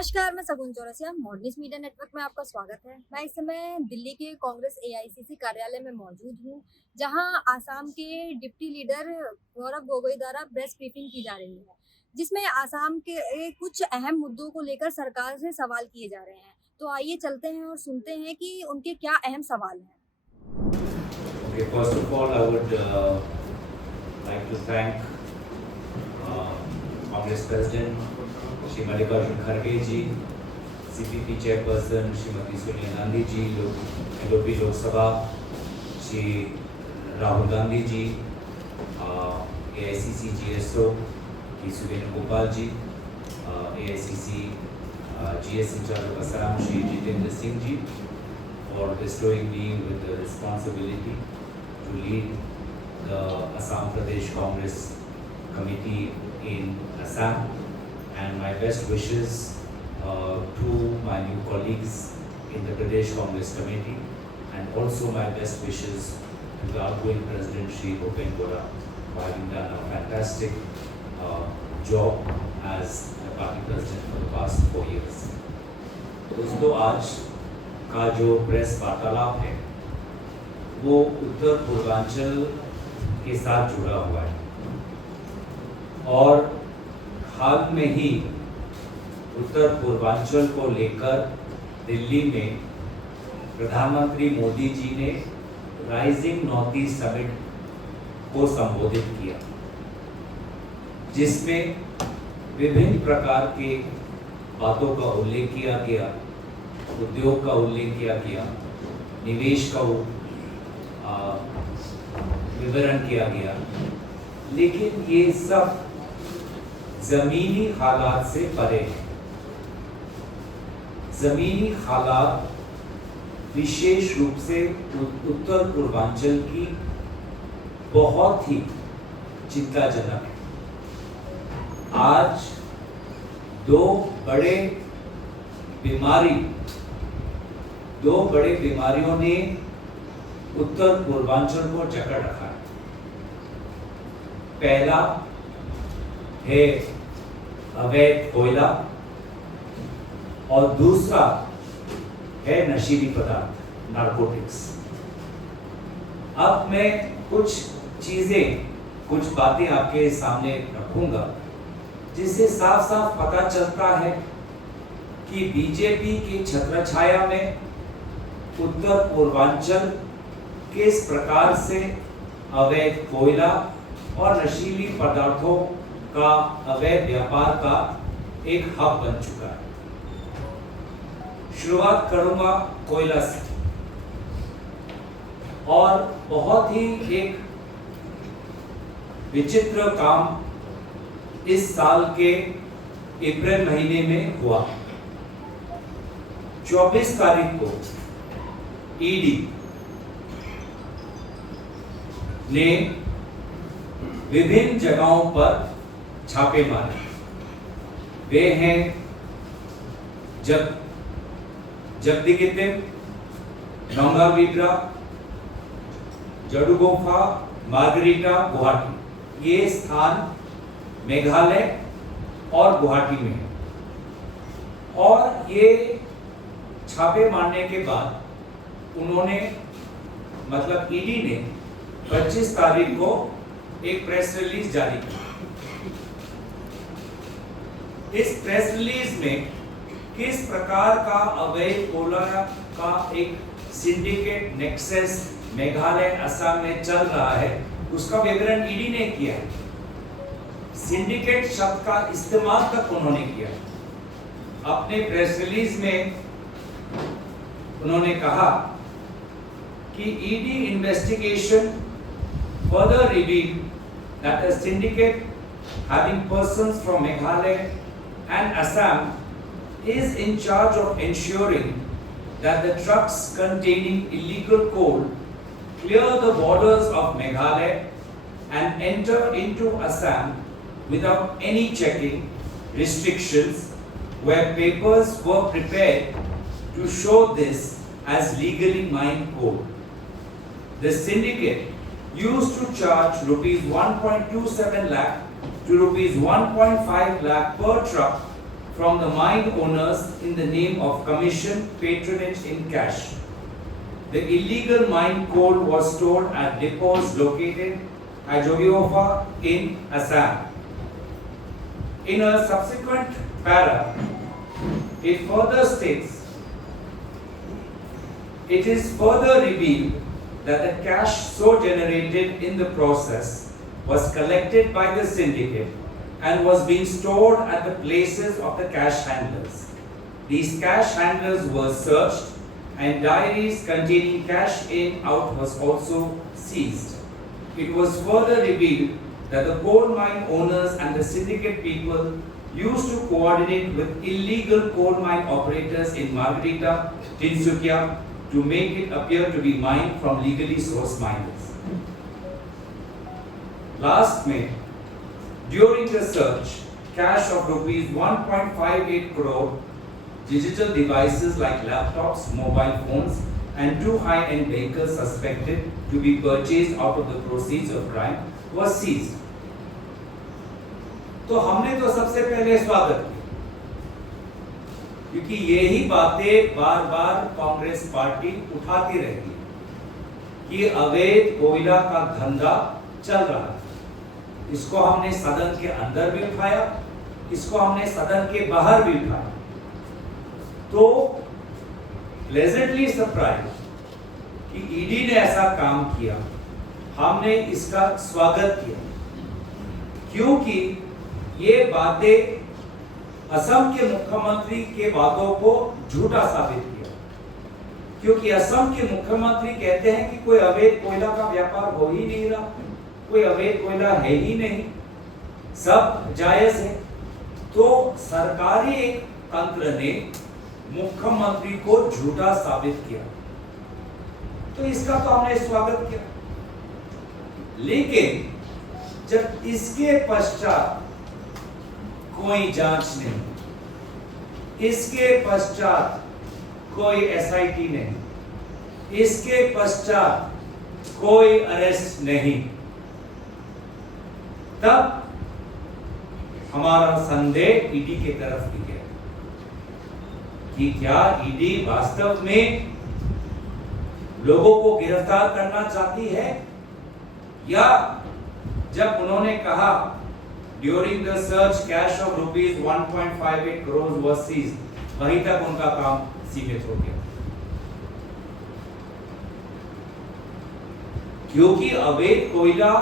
नमस्कार, मैं सगुन चौरसिया। मॉडर्निस्ट मीडिया नेटवर्क में आपका स्वागत है। मैं इस समय दिल्ली के कांग्रेस एआईसीसी कार्यालय में मौजूद हूँ, जहां आसाम के डिप्टी लीडर गौरव गोगोई द्वारा प्रेस ब्रीफिंग की जा रही है, जिसमें आसाम के कुछ अहम मुद्दों को लेकर सरकार से सवाल किए जा रहे हैं। तो आइए चलते हैं और सुनते हैं कि उनके क्या अहम सवाल हैं। Okay, first of all, I would like to thank Congress President Shri Mallikarjun Kharge ji, CPP Chairperson Shrimati Sonia Gandhi ji, LOP Lok Sabha Shri Rahul Gandhi ji, AICC GSO Shri Subhendu Gopal ji, AICC GS in charge of Assam Shri Jitendra Singh ji, for bestowing me with the responsibility to lead the Assam Pradesh Congress Committee in Assam, and my best wishes to my new colleagues in the Pradesh Congress Committee, and also my best wishes to the outgoing President Shri Bhupen Bora for having done a fantastic job as the party president for the past 4 years. दोस्तों, आज का जो press वार्तालाप है वो उत्तर पूर्वांचल के साथ जुड़ा हुआ है, और हाल में ही उत्तर पूर्वांचल को लेकर दिल्ली में प्रधानमंत्री मोदी जी ने राइजिंग नॉर्थ ईस्ट समिट को संबोधित किया, जिसमें विभिन्न प्रकार के बातों का उल्लेख किया गया, उद्योग का उल्लेख किया गया, निवेश का विवरण किया गया, लेकिन ये सब जमीनी हालात से परे हैं। जमीनी हालात विशेष रूप से उत्तर पूर्वांचल की बहुत ही चिंताजनक है। आज दो बड़े बीमारियों ने उत्तर पूर्वांचल को जकड़ रखा है। पहला है अवैध कोयला और दूसरा है नशीली पदार्थ, नारकोटिक्स। अब मैं कुछ बातें आपके सामने रखूंगा, जिससे साफ साफ पता चलता है कि बीजेपी की छत्रछाया में उत्तर पूर्वांचल किस प्रकार से अवैध कोयला और नशीली पदार्थों का अवैध व्यापार का एक हब बन चुका है। शुरुआत करूंगा कोयला से, और बहुत ही एक विचित्र काम इस साल के अप्रैल महीने में हुआ। 24 तारीख को ईडी ने विभिन्न जगहों पर छापे मारे। वे हैं जगदीगिते, नौंगाविड्रा, जडुगोफा, मार्गरीटा, गुवाहाटी। ये स्थान मेघालय और गुवाहाटी में है, और ये छापे मारने के बाद उन्होंने ईडी ने 25 तारीख को एक प्रेस रिलीज जारी की। इस प्रेस रिलीज में किस प्रकार का अवैध कोयला का एक सिंडिकेट नेक्सस मेघालय असम में चल रहा है, उसका विवरण ईडी ने किया है। सिंडिकेट शब्द का इस्तेमाल तक उन्होंने किया। अपने प्रेस रिलीज में उन्होंने कहा कि ED investigation further revealed that a syndicate having persons from Meghalaya and Assam is in charge of ensuring that the trucks containing illegal coal clear the borders of Meghalaya and enter into Assam without any checking, restrictions, where papers were prepared to show this as legally mined coal. The syndicate used to charge rupees 1.27 lakh to rupees 1.5 lakh per truck from the mine owners in the name of commission patronage in cash. The illegal mine coal was stored at depots located at Jogiofa in Assam. In a subsequent para, it further states, it is further revealed that the cash so generated in the process was collected by the syndicate and was being stored at the places of the cash handlers. These cash handlers were searched and diaries containing cash in out was also seized. It was further revealed that the coal mine owners and the syndicate people used to coordinate with illegal coal mine operators in Margarita, Tinsukia to make it appear to be mined from legally sourced miners. Last May, during the search, cash of rupees 1.58 crore, digital devices like laptops, mobile phones, and 2 high-end vehicles suspected to be purchased out of the proceeds of crime was seized. तो हमने तो सबसे पहले स्वागत किया, क्योंकि यही बातें बार-बार कांग्रेस पार्टी उठाती रहती है कि अवैध कोयला का धंधा चल रहा है। इसको हमने सदन के अंदर भी उठाया, इसको हमने सदन के बाहर भी उठाया। तो प्लेजेंटली सरप्राइज कि ईडी ने ऐसा काम किया, हमने इसका स्वागत किया, क्योंकि ये बातें असम के मुख्यमंत्री के वादों को झूठा साबित किया। क्योंकि असम के मुख्यमंत्री कहते हैं कि कोई अवैध कोयला का व्यापार हो ही नहीं रहा, कोई अवैध कोयला है ही नहीं, सब जायज है। तो सरकारी एक तंत्र ने मुख्यमंत्री को झूठा साबित किया, तो इसका तो हमने स्वागत किया। लेकिन जब इसके पश्चात कोई जांच नहीं, इसके पश्चात कोई एसआईटी नहीं, इसके पश्चात कोई अरेस्ट नहीं, तब हमारा संदेह ईडी की तरफ भी गया कि क्या ईडी वास्तव में लोगों को गिरफ्तार करना चाहती है, या जब उन्होंने कहा during the search cash of rupees 1.58 crore was seized, वहीं तक उनका काम सीमित हो गया। क्योंकि अवैध कोयला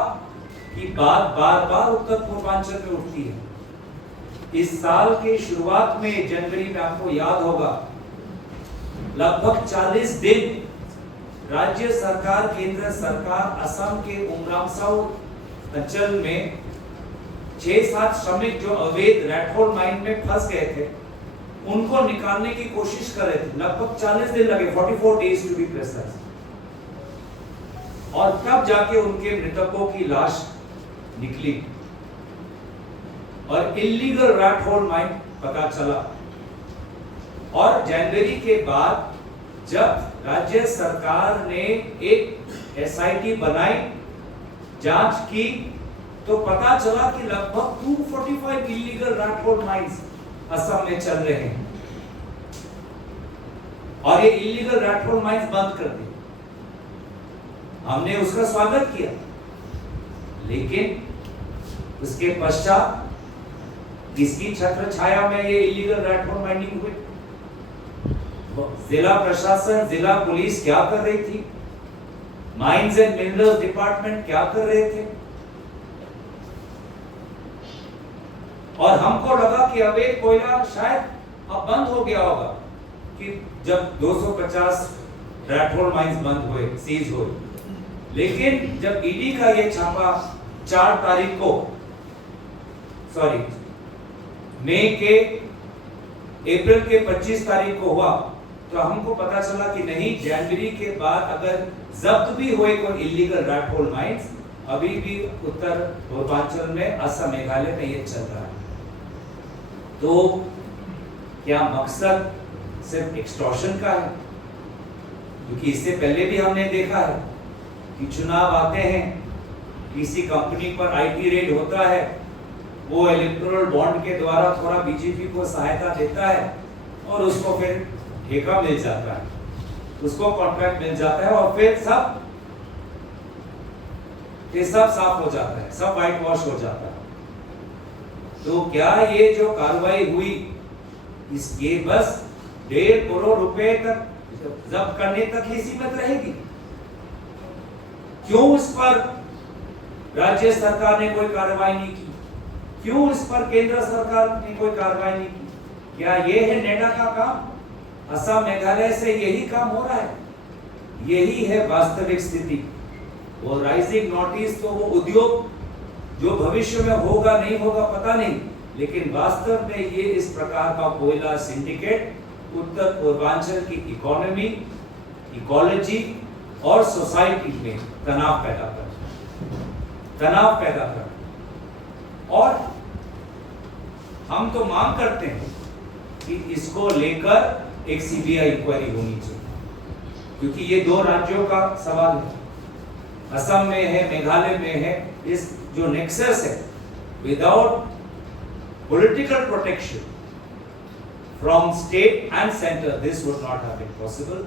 की बात बार बार उत्तर पूर्वांचल में उठती है। इस साल के शुरुआत में जनवरी में आपको याद होगा, लगभग 40 दिन राज्य सरकार, केंद्र सरकार असम के उमरामसाउ अंचल में 6-7 श्रमिक जो अवैध रेड होल माइन में फंस गए थे, उनको निकालने की कोशिश कर रहे थे। लगभग 40 दिन लगे, 44 डेज टू बी प्रिसाइज। और तब जाके उनके मृतकों की लाश निकली और इलीगल रेड होल माइन पता चला। और जनवरी के बाद जब राज्य सरकार ने एक एसआईटी बनाई, जांच की, तो पता चला कि लगभग 245 illegal rat hole mines Assam में चल रहे हैं और ये इलीगल रेड होल माइंस बंद कर दी। हमने उसका स्वागत किया, लेकिन उसके पश्चात किसकी छत्र छाया में ये इलीगल रेड होल माइनिंग हुई? जिला प्रशासन, जिला पुलिस क्या कर रही थी? माइंस एंड मिनरल्स डिपार्टमेंट क्या कर रहे थे? और हमको लगा कि अवैध कोयला शायद अब बंद हो गया होगा, कि जब 250 रेड होल माइंस बंद हुए, सीज हुए। लेकिन जब ईडी का ये छापा 4 तारीख को, सॉरी अप्रैल के 25 तारीख को हुआ, तो हमको पता चला कि नहीं, जनवरी के बाद अगर जब्त भी हुए कोई इलीगल रेड होल माइंस, अभी भी उत्तर पूर्वांचल में, असम, मेघालय में ये चल रहा है। तो क्या मकसद सिर्फ एक्सटॉर्शन का है? क्योंकि इससे पहले भी हमने देखा है कि चुनाव आते हैं, किसी कंपनी पर आईटी रेड होता है, वो इलेक्टोरल बॉन्ड के द्वारा थोड़ा बीजेपी को सहायता देता है और उसको फिर ठेका मिल जाता है, उसको कॉन्ट्रैक्ट मिल जाता है और फिर सब साफ हो जाता है, सब व्हाइट वॉश हो जाता है। तो क्या ये जो कार्रवाई हुई ये बस 1.5 करोड़ रुपए तक जब्त करने तक ही सीमित रहेगी? क्यों इस पर राज्य सरकार ने कोई कार्रवाई नहीं की? क्यों इस पर केंद्र सरकार ने कोई कार्रवाई नहीं की? क्या ये है नेडा का काम? असम मेघालय से यही काम हो रहा है? यही है वास्तविक स्थिति। वो राइजिंग नॉर्थ ईस्ट तो वो उद्योग जो भविष्य में होगा नहीं होगा पता नहीं, लेकिन वास्तव में ये इस प्रकार का कोयला सिंडिकेट उत्तर पूर्वांचल की इकोनॉमी, इकोलॉजी और सोसाइटी में तनाव पैदा कर और हम तो मांग करते हैं कि इसको लेकर एक सीबीआई इंक्वायरी होनी चाहिए, क्योंकि ये 2 राज्यों का सवाल है। असम में है, मेघालय में है। इस जो नेक्सस है, without political protection from state and center, this would not have been possible,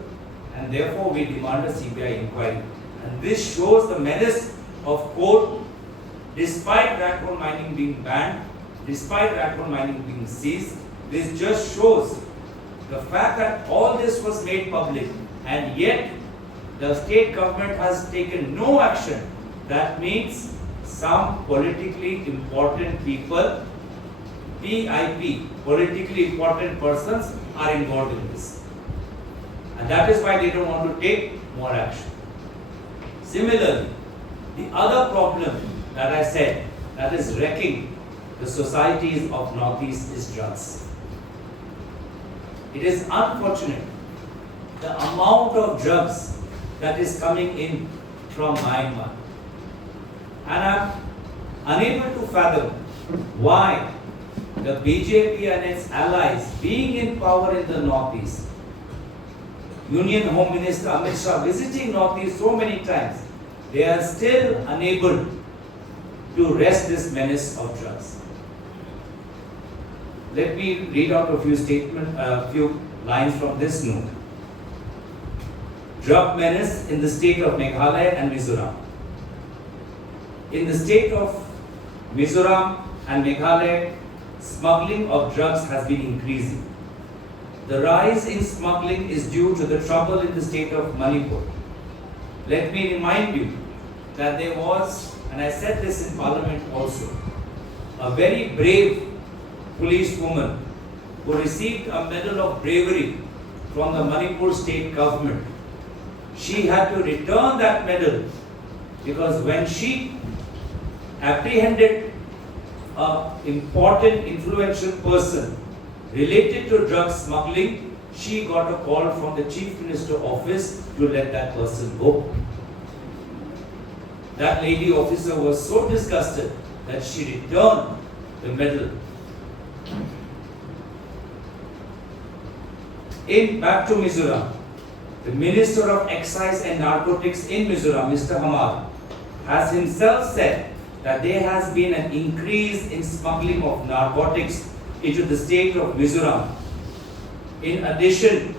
and therefore we demand a CBI inquiry. And this shows the menace of court, despite rat hole mining being banned, despite rat hole mining being seized. This just shows the fact that all this was made public, and yet the state government has taken no action. That means some politically important people, PIP, politically important persons, are involved in this. And that is why they don't want to take more action. Similarly, the other problem that I said that is wrecking the societies of Northeast is drugs. It is unfortunate the amount of drugs that is coming in from Myanmar. And I am unable to fathom why the BJP and its allies, being in power in the Northeast, Union Home Minister Amit Shah visiting Northeast so many times, they are still unable to wrest this menace of drugs. Let me read out a few lines from this note. Drug menace in the state of Meghalaya and Mizoram. In the state of Mizoram and Meghalaya, smuggling of drugs has been increasing. The rise in smuggling is due to the trouble in the state of Manipur. Let me remind you that there was, and I said this in Parliament also, a very brave policewoman who received a medal of bravery from the Manipur state government. She had to return that medal because when she apprehended an important influential person related to drug smuggling, she got a call from the Chief Minister's office to let that person go. That lady officer was so disgusted that she returned the medal. Back to Mizoram, the Minister of Excise and Narcotics in Mizoram, Mr. Hamad, has himself said that there has been an increase in smuggling of narcotics into the state of Mizoram. In addition,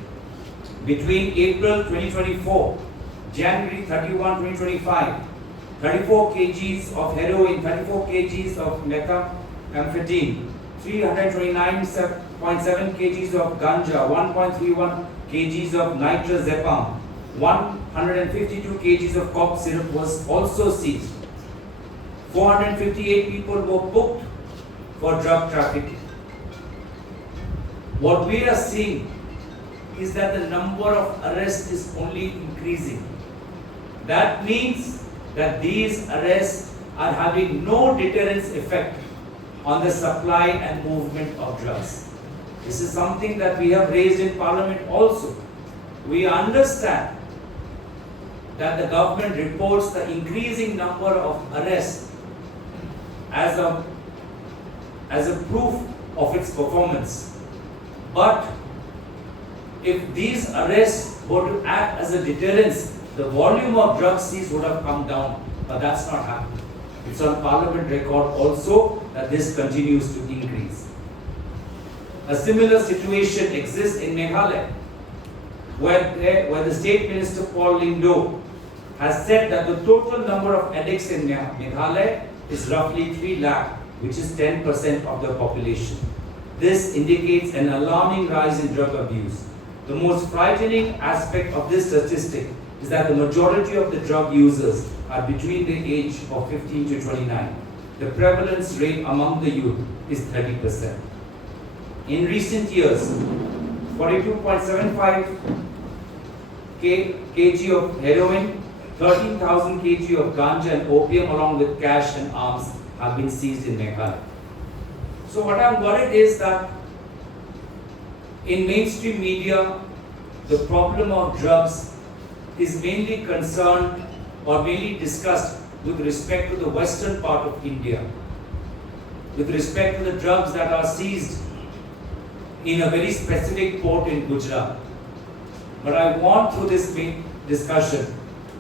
between April 2024, January 31, 2025, 34 kgs of heroin, 34 kgs of methamphetamine, 329.7 kgs of ganja, 1.31 kgs of nitrazepam, 152 kgs of cough syrup was also seized. 458 people were booked for drug trafficking. What we are seeing is that the number of arrests is only increasing. That means that these arrests are having no deterrence effect on the supply and movement of drugs. This is something that we have raised in Parliament also. We understand that the government reports the increasing number of arrests as a proof of its performance. But if these arrests were to act as a deterrence, the volume of drugs seized would have come down. But that's not happening. It's on Parliament record also that this continues to increase. A similar situation exists in Meghalaya, where the State Minister Paul Lindo has said that the total number of addicts in Meghalaya is roughly 3 lakh, which is 10% of the population. This indicates an alarming rise in drug abuse. The most frightening aspect of this statistic is that the majority of the drug users are between the age of 15 to 29. The prevalence rate among the youth is 30%. In recent years, 42.75 kg of heroin, 13,000 kg of ganja and opium along with cash and arms have been seized in Meghalaya. So what I'm worried is that in mainstream media, the problem of drugs is mainly concerned or mainly discussed with respect to the western part of India, with respect to the drugs that are seized in a very specific port in Gujarat. But I want through this discussion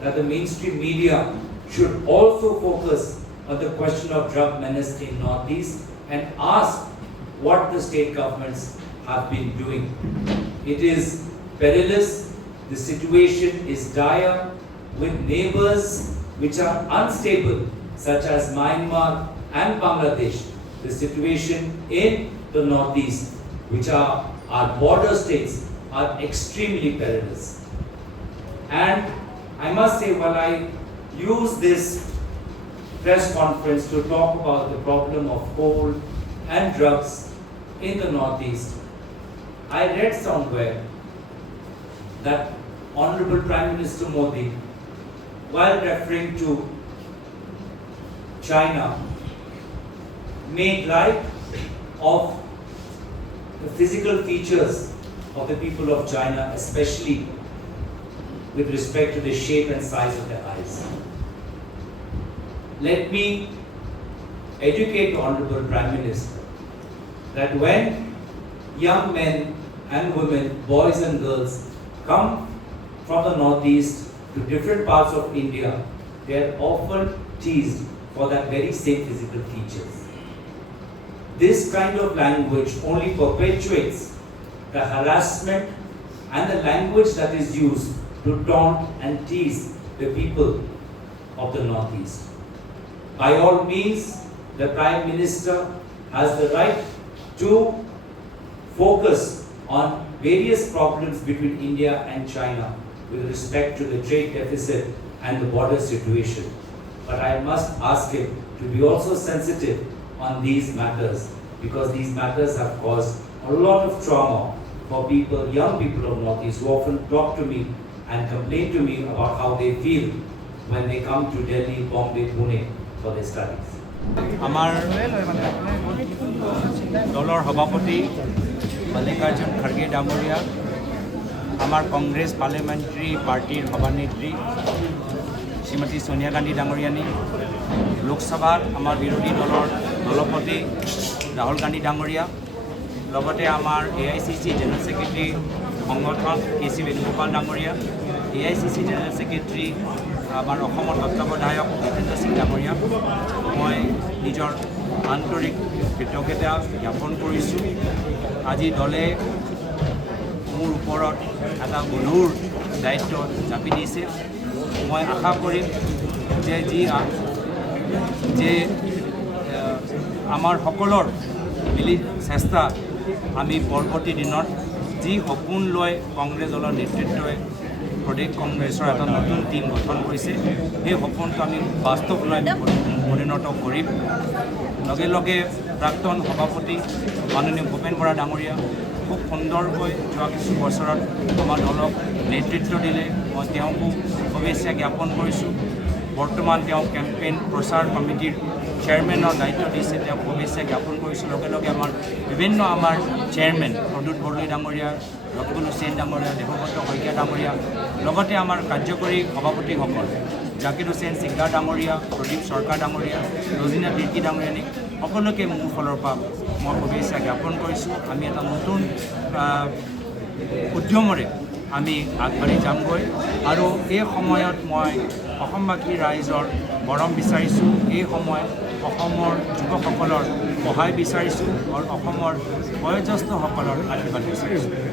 that the mainstream media should also focus on the question of drug menace in Northeast and ask what the state governments have been doing. It is perilous, the situation is dire, with neighbors which are unstable, such as Myanmar and Bangladesh. The situation in the Northeast, which are our border states, are extremely perilous. And I must say, while I use this press conference to talk about the problem of coal and drugs in the Northeast, I read somewhere that Honorable Prime Minister Modi, while referring to China, made light of the physical features of the people of China, especially with respect to the shape and size of their eyes. Let me educate the Honorable Prime Minister that when young men and women, boys and girls, come from the Northeast to different parts of India, they are often teased for that very same physical features. This kind of language only perpetuates the harassment and the language that is used to taunt and tease the people of the Northeast. By all means, the Prime Minister has the right to focus on various problems between India and China with respect to the trade deficit and the border situation. But I must ask him to be also sensitive on these matters, because these matters have caused a lot of trauma for people, young people of Northeast, who often talk to me and complain to me about how they feel when they come to Delhi, Bombay, Pune for their studies. আমাৰ দলৰ সভাপতি মল্লিকাৰ্জুন খাৰ্গে ডাঙৰীয়া, আমাৰ Congress parliamentary পাৰ্টিৰ সভানেত্ৰী শ্ৰীমতী সোনিয়া গান্ধী ডাঙৰীয়ানী, লোকসভাত আমাৰ বিৰোধী দলৰ দলপতি ৰাহুল গান্ধী ডাঙৰীয়া, লগতে আমাৰ AICC জেনেৰেল ছেক্ৰেটাৰী সংগঠন KC বেণুগোপাল ডাঙৰীয়া, AICC জেনেৰেল ছেক্ৰেটাৰী আমাৰ অসমৰ তত্ত্বাৱধায়ক জিতেন্দ্ৰ সিং ডাঙৰীয়া, মই নিজৰ আন্তৰিক কৃতজ্ঞতা জ্ঞাপন কৰিছোঁ। আজি দলে মোৰ ওপৰত এটা গধুৰ দায়িত্ব জাপি দিছে। মই আশা কৰিম যে আমাৰ সকলৰ মিলি চেষ্টা আমি পৰৱৰ্তী দিনত যি সপোন লৈ কংগ্ৰেছ দলৰ নেতৃত্বই প্ৰদেশ কংগ্ৰেছৰ এটা নতুন টিম গঠন কৰিছে, সেই সপোনটো আমি বাস্তৱলৈ পৰিণত কৰিম। লগে লগে প্ৰাক্তন সভাপতি মাননীয় ভূপেন বৰা ডাঙৰীয়া খুব সুন্দৰকৈ যোৱা কিছু বছৰত আমাৰ দলক নেতৃত্ব দিলে। মই তেওঁকো শুভেচ্ছা জ্ঞাপন কৰিছোঁ। বৰ্তমান তেওঁ কেম্পেইন প্ৰচাৰ কমিটিৰ চেয়াৰমেনৰ দায়িত্ব দিছে, তেওঁক শুভেচ্ছা জ্ঞাপন কৰিছোঁ। লগে লগে বিভিন্ন আমাৰ চেয়াৰমেন প্ৰদ্যুৎ বৰদলৈ ডাঙৰীয়া, ৰকিবুল হুছেইন ডাঙৰীয়া, দেৱব্ৰত শইকীয়া ডাঙৰীয়া, লগতে আমাৰ কাৰ্যকৰী সভাপতিসকল জাকিৰ হুছেইন সিকদাৰ ডাঙৰীয়া, প্ৰদীপ চৰকাৰ ডাঙৰীয়া, ৰজিনা তিৰ্কী ডাঙৰীয়ানী, সকলোকে মোৰ ফালৰ পৰা মই শুভেচ্ছা জ্ঞাপন কৰিছোঁ। আমি এটা নতুন উদ্যমৰে আমি আগবাঢ়ি যামগৈ আৰু এই সময়ত মই অসমবাসী ৰাইজৰ মৰম বিচাৰিছোঁ। এই সময়ত অসমৰ যুৱকসকলৰ সহায় বিচাৰিছোঁ আৰু অসমৰ বয়োজ্যেষ্ঠসকলৰ আশীৰ্বাদ বিচাৰিছোঁ।